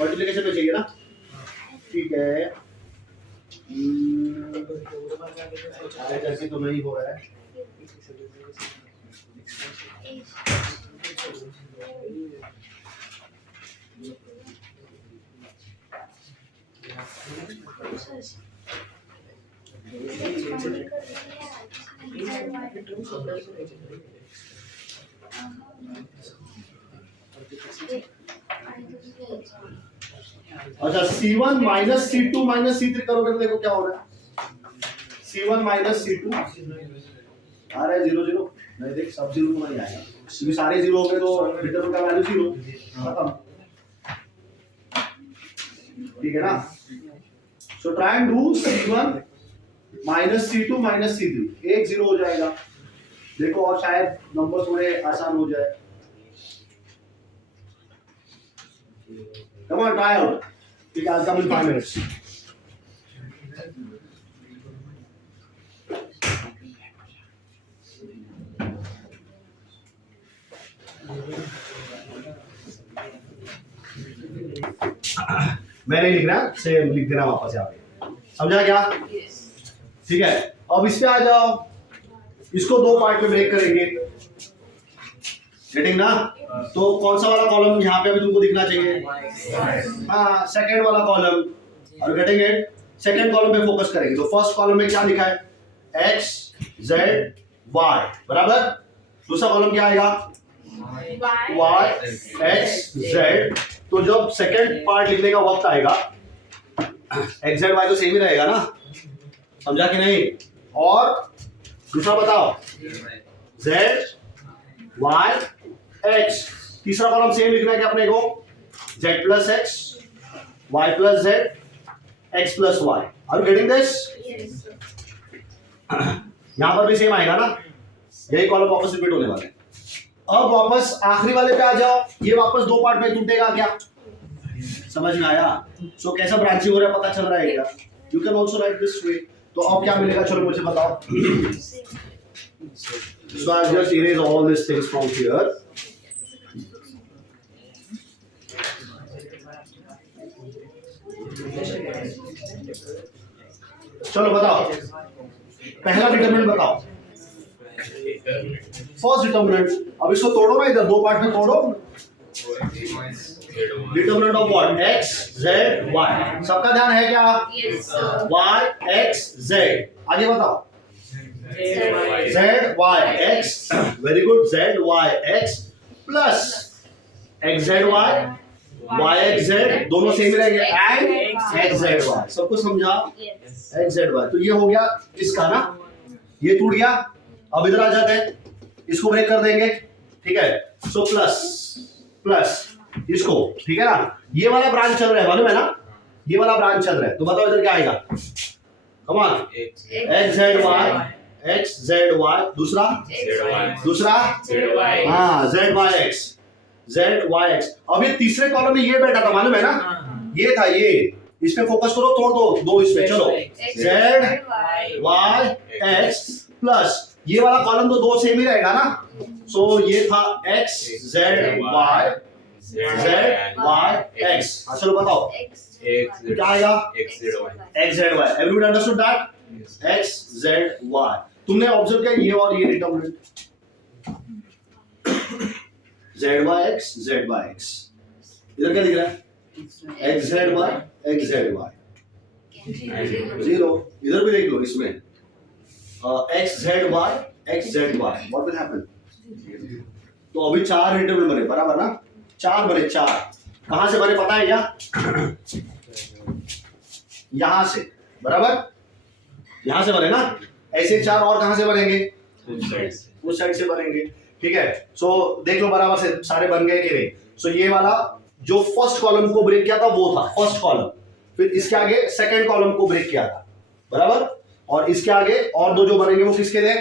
मल्टीप्लिकेशन में चाहिए ना? ठीक है। करके तो नहीं हो रहा है। अच्छा C1 minus C2 minus C3 करोगे तो देखो क्या हो रहा है। C1 माइनस C2 आ रहा है 0 0। नहीं देख सब जीरो तो नहीं आएगा क्योंकि सारे जीरो हो गए तो डिटरमिनेंट का वैल्यू 0 खत्म। ठीक है ना? So try and do C1 minus C2 minus C3 एक 0 हो जाएगा। देखो और शायद नंबर थोड़े आसान हो जाए। Come on, try out. ठीक है, I'll come in 5 minutes. मैं नहीं लिख रहा, सेम लिख देना वापस यहाँ पे। समझा क्या? ठीक है, अब इस पे आ जाओ। इसको दो पार्ट में ब्रेक करेंगे। गेटिंग ना? तो कौन सा वाला कॉलम यहाँ पे अभी तुमको दिखना चाहिए? हाँ, सेकंड वाला कॉलम। और गेटिंग इट? सेकंड कॉलम पे फोकस करेंगे। तो फर्स्ट कॉलम में क्या लिखा है? x z y बराबर। दूसरा कॉलम क्या आएगा? y x z। तो जब सेकंड पार्ट लिखने का वक्त आएगा x z y तो सेम ही रहेगा ना? समझा कि नहीं? और दूसरा बताओ z y x। तीसरा कॉलम सेम लिखना है कि अपने को z plus x y plus z x plus y। Are you getting this? यहां पर भी सेम आएगा ना? यही कॉलम वापस रिपीट होने वाले हैं। अब वापस आखिरी वाले पे आ जाओ। ये वापस दो पार्ट में टूटेगा क्या? समझ में आया? सो कैसा ब्रांचिंग हो रहा है पता चल रहा है क्या? You can also right this way. तो अब क्या मिलेगा चलो मुझे बताओ। So I'll just erase all these things from here. चलो बताओ पहला डिटरमिनेंट बताओ। First determinant. अब इसको तोड़ो ना, इधर दो पार्ट में तोड़ो। Determinant of what? x z y। सबका ध्यान है क्या? y x z। आगे बताओ z y x। Very good. z y x plus x z y y x z दोनों सेम ही रहेंगे एंड x z y। सबको समझा? x z y। तो ये हो गया इसका ना, ये टूट गया। अब इधर आ जाते हैं, इसको ब्रेक कर देंगे। ठीक है, सो प्लस प्लस इसको। ठीक है ना? ये वाला ब्रांच चल रहा है, मालूम है ना? ये वाला ब्रांच चल रहा है। तो बताओ इधर क्या आएगा? Come on. x z y x z y। दूसरा दूसरा हाँ z y x z y x। अब ये तीसरे कॉलम में ये बैठा था, मालूम है ना? ये था, ये इस पे फोकस करो, तोड़ दो दो इसमें। चलो z y x प्लस ये वाला कॉलम तो दो सेम ही रहेगा ना? सो ये था x z y x। चलो बताओ क्या आएगा? x z y। Everyone understood that? x z y। तुमने ऑब्जर्व किया ये और ये determinant z y x z y x। इधर क्या दिख रहा है? x z y x z y 0। इधर भी देख लो इसमें x z y x z y। What will happen? तो अभी चार डिटरमिनेंट बने, बराबर ना? चार बने, चार। कहां से बने पता है क्या? यहां से, बराबर? यहां से बने ना? ऐसे चार और कहां से बनेंगे? उस साइड से बनेंगे। ठीक है, सो देख लो बराबर से सारे बन गए कि नहीं? सो ये वाला जो फर्स्ट कॉलम को ब्रेक किया था वो था फर्स्ट कॉलम। फिर इसके आगे सेकंड कॉलम को ब्रेक किया था, बराबर? और इसके आगे और दो जो बनेंगे वो किसके थे?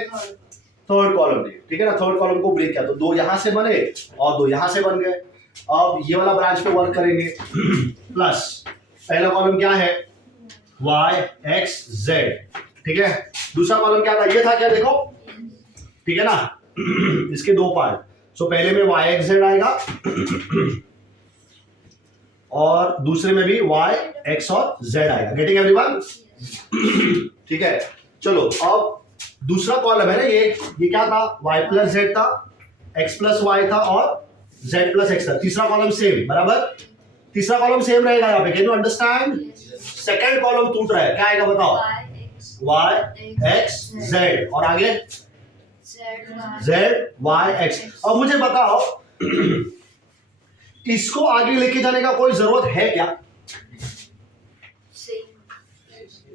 थर्ड कॉलम ने, ठीक है ना, थर्ड कॉलम को ब्रेक किया तो दो यहां से बने और दो यहां से बन गए। अब ये वाला ब्रांच पे वर्क करेंगे प्लस पहला कॉलम क्या है y x z, ठीक है। दूसरा कॉलम क्या था, ये था क्या, देखो ठीक है ना इसके दो पार्ट। सो पहले में y x z आएगा और दूसरे में भी y x और z आएगा। Getting everyone? ठीक है, चलो अब दूसरा कॉलम है ना, ये क्या था, y प्लस z था, x प्लस y था और z प्लस x था। तीसरा कॉलम सेम, बराबर, तीसरा कॉलम सेम रहेगा यहाँ पे। Can you understand? Second column टूट रहा है, क्या आएगा बताओ, y x z और आगे z y x। अब मुझे बताओ इसको आगे लेके जाने का कोई जरूरत है क्या,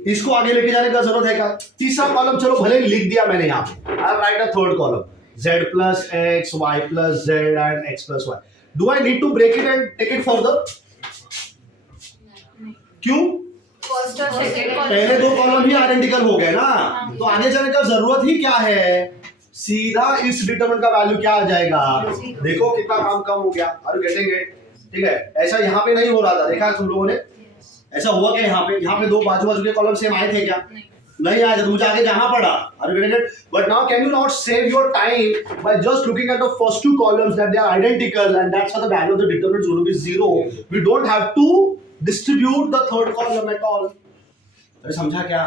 इसको आगे लेके जाने का जरूरत है क्या? तीसरा कॉलम चलो भले लिख दिया मैंने यहाँ पे, I write a third column z plus x y plus z and x plus y। Do I need to break it and take it further? क्यों? फर्स्ट और सेकंड पहले दो कॉलम ही आइडेंटिकल हो गए ना, तो आगे जाने का जरूरत ही क्या है, सीधा इस डिटरमिनेंट का वैल्यू क्या आ जाएगा, देखो कितना काम कम हो गया। Are you getting it? ठीक है, ऐसा यहाँ पे नहीं हो रहा था, देखा तुम लोगों ने, ऐसा हुआ क्या यहाँ पे दो बाजू बाजू के कॉलम सेम आए थे क्या? नहीं आए थे, तो मुझे आगे जाना पड़ा। Are you getting it? But now can you not save your time by just looking at the first two columns that they are identical and that's why the value of the determinant is going to be 0। We don't have to distribute the third column at all. अरे समझा क्या?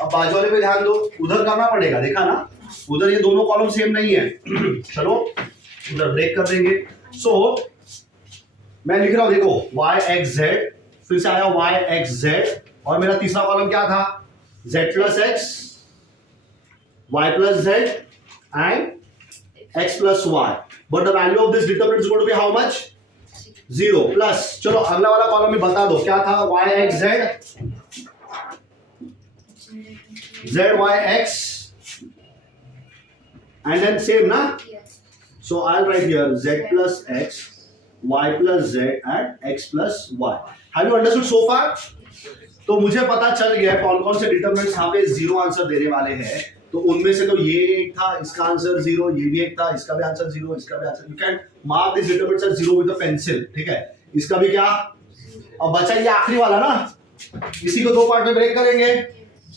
अब बाजू वाले पे ध्यान दो, उधर करना पड़ेगा, देखा ना, उधर ये दोनों कॉलम सेम नहीं है। चलो उधर ब्रेक कर देंगे। सो मैं लिख रहा हूं, देखो y x z, फिर से आया y x z और मेरा तीसरा कॉलम क्या था, z plus x, y plus z and x plus y। But the value of this determinant is going to be how much, 0 plus. चलो अगला वाला कॉलम भी बता दो क्या था, y x z z y x and then same na, so I'll write here z plus x y plus z and x plus y. Have you understood so far? तो मुझे पता चल गया कौन कौन से डिटरमिनेंट्स यहाँ पे 0 आंसर देने वाले हैं। तो उनमें से तो ये एक था, इसका आंसर 0, ये भी एक था, इसका भी आंसर 0, इसका भी answer. You can mark this determinants as 0 with a pencil, ठीक है। इसका भी क्या, अब बचा ये आखिरी वाला ना, इसी को दो पार्ट में ब्रेक करेंगे,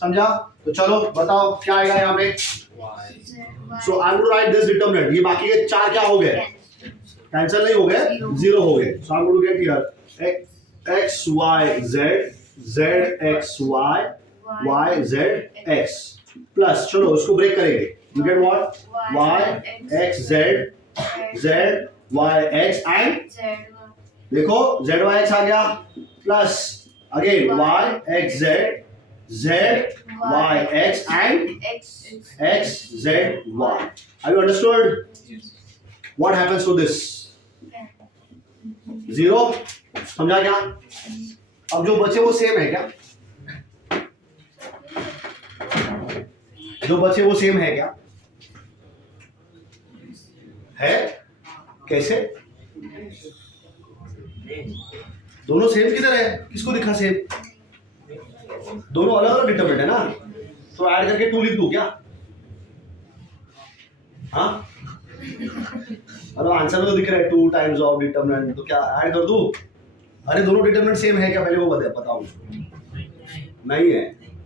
समझा? तो चलो बताओ क्या आएगा यहाँ पे। So I will write this determinant, ये बाकी के चार क्या हो गए, कैंसिल नहीं हो गए, 0 हो गए। So I am going to get here x y z z x y y z x plus, चलो उसको ब्रेक करेंगे, you get what, y x z z y x and देखो z y x आ गया, plus again y x z z y x and x z y. Have you understood? What happens to this? 0, समझा क्या? अब जो बचे वो same है क्या, जो बचे वो सेम है क्या, है? कैसे? दोनों सेम किधर है, किसको दिखा सेम? दोनों अलग अलग डिटरमिनेंट है ना, तो ऐड करके 2 लिख दूं क्या? हाँ, अरे आंसर में तो दिख रहा है 2 टाइम्स ऑफ डिटरमिनेंट, तो क्या ऐड कर दूं? अरे दोनों डिटरमिनेंट सेम है क्या, पहले वो बताओ। नहीं है,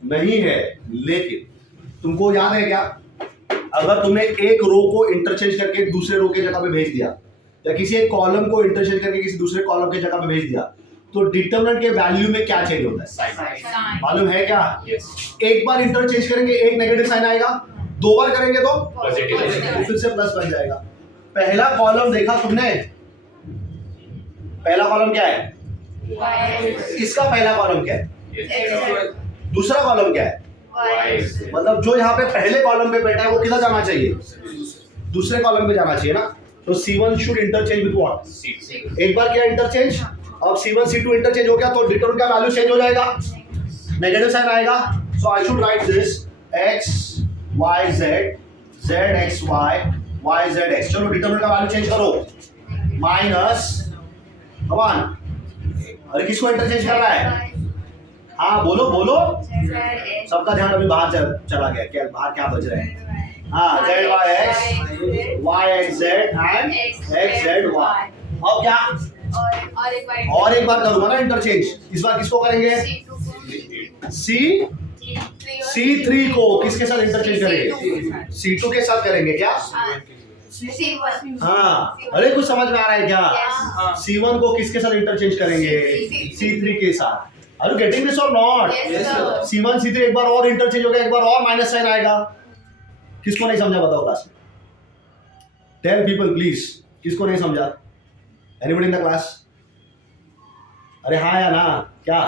नहीं है, लेकिन तुमको याद है क्या, अगर तुमने एक रो को इंटरचेंज करके दूसरे रो के जगह पे भेज दिया, या किसी एक कॉलम को इंटरचेंज करके किसी दूसरे कॉलम के जगह पे भेज दिया, तो डिटरमिनेंट के वैल्यू में क्या चेंज होता है, मालूम है क्या? एक बार इंटरचेंज करेंगे एक नेगेटिव साइन आएगा, 2 बार करेंगे तो पॉजिटिव, फिर से प्लस बन जाएगा। पहला कॉलम देखा तुमने, पहला कॉलम क्या है, इसका पहला कॉलम क्या है, दूसरा कॉलम क्या है, मतलब जो यहाँ पे पहले कॉलम पे बैठा है वो किधर जाना चाहिए, दूसरे कॉलम पे जाना चाहिए ना। तो C1 should interchange with what, एक बार किया इंटरचेंज, अब C1 C2 इंटरचेंज हो गया तो डिटरमिनेंट का वैल्यू चेंज हो जाएगा, नेगेटिव साइन आएगा। So I should write this x y z z x y y z x। चलो डिटरमिनेंट का वैल्यू चेंज करो, माइनस, कमान, अरे किसको इंटरचेंज कर रहा है, हाँ बोलो बोलो, सबका ध्यान अभी बाहर चला गया, क्या बाहर क्या बज रहा है, हाँ z y x y x z and x z y। अब क्या और एक बार करूंगा ना इंटरचेंज। इस बार किसको करेंगे? C3 को किसके साथ इंटरचेंज करेंगे? C2 के साथ करेंगे क्या? हाँ, अरे कुछ समझ में आ रहा है क्या? C1 को किसके साथ इंटरचेंज करेंगे? C3 के साथ। आर यू गेटिंग दिस और नॉट? C1 C3 एक बार और इंटरचेंज हो गया, एक बार और माइनस साइन आएगा। किसको नहीं समझा बताओ क्लास में? टेल पीपल प्लीज, किसको नहीं समझा? Anybody in the class? अरे हाँ या ना? क्या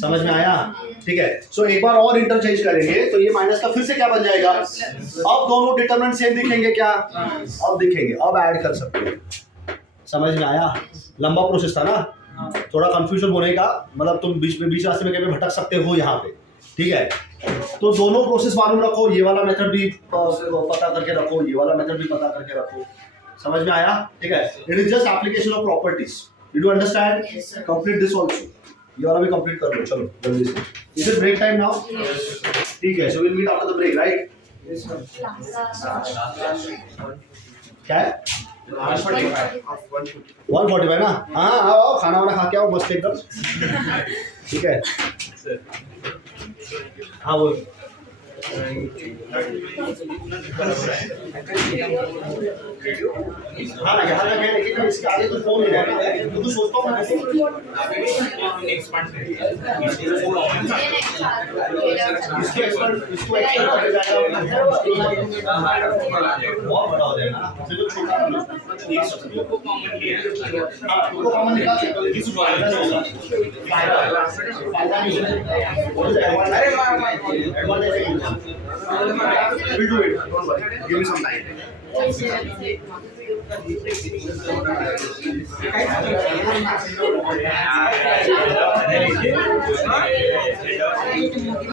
समझ में आया? ठीक है, सो एक बार और इंटरचेंज करेंगे तो ये माइनस का फिर से क्या बन जाएगा? अब दोनों डिटरमिनेंट सेम दिखेंगे क्या? अब दिखेंगे, अब ऐड कर सकते हैं। समझ में आया? लंबा प्रोसेस था ना, थोड़ा कंफ्यूजन होने का मतलब तुम बीच रास्ते में कहीं भटक सकते हो यहाँ पे। ठीक है, तो दोनों प्रोसेस मालूम रखो, ये वाला मेथड भी पता करके रखो, ये वाला मेथड भी पता करके रखो। समझ में आया? ठीक है, it is just application of properties. Did you understand? Complete this also, ये वाला भी कंप्लीट कर लो। चलो जल्दी से। Is it break time now? ठीक है, so will meet after the break, right? क्या है? 145 ना? हाँ आओ, खाना वाना खा के आओ मस्त एकदम। ठीक है, हाँ वो हाँ ना क्या लेकिन इसके आगे तो फोन नहीं है तो सोचता हूँ मैं इसको एक्सपर्ट कर जाएगा, बहुत बड़ा हो जाएगा ना, जो छोटा को कॉमन निकाल सकते हो, किसी फायदा होगा, फायदा नहीं होगा। Advantage we'll do it, don't worry, give me some time.